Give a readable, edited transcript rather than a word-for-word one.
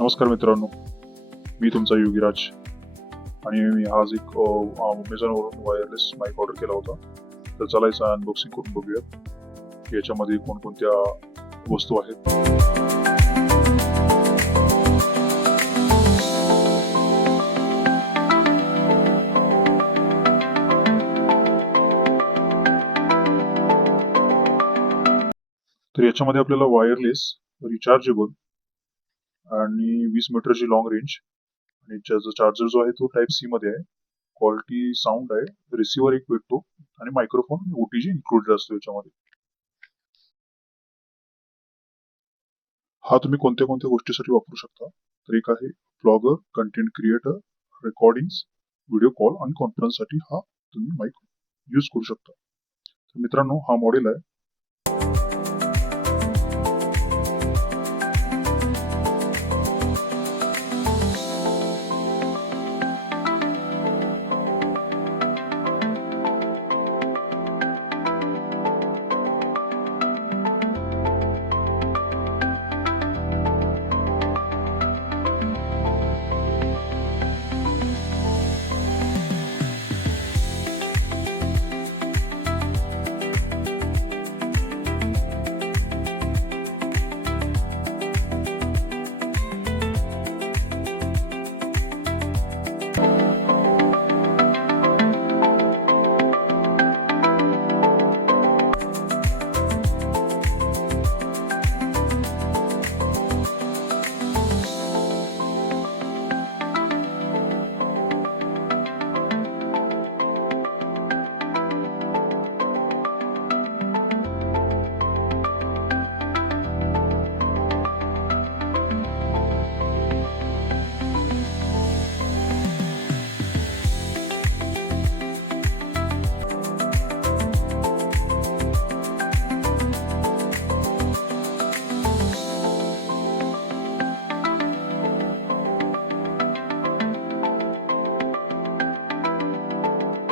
नमस्कार मित्रांनो, मी तुमचा योगीराज आणि मी आज एक अमेझॉनवरून वायरलेस माईक ऑर्डर केला होता. तर चला याचं अनबॉक्सिंग करून बघूयात की याच्यामध्ये कोणकोणत्या वस्तू आहेत. तर याच्यामध्ये आपल्याला वायरलेस, रिचार्जेबल आणि 20 मीटरची लॉंग रेंज आणि त्याचा चार्जर जो आहे तो टाईप सी मध्ये आहे. क्वालिटी साऊंड आहे, रिसिव्हर एक भेटतो आणि मायक्रोफोन ओटीजी इन्क्लुडेड असतो याच्यामध्ये. हा तुम्ही कोणत्या कोणत्या गोष्टीसाठी वापरू शकता. तर एक आहे blogger, content creator, recordings, video call आणि कॉन्फरन्ससाठी हा तुम्ही माईक यूज करू शकता. तर मित्रांनो, हा मॉडेल आहे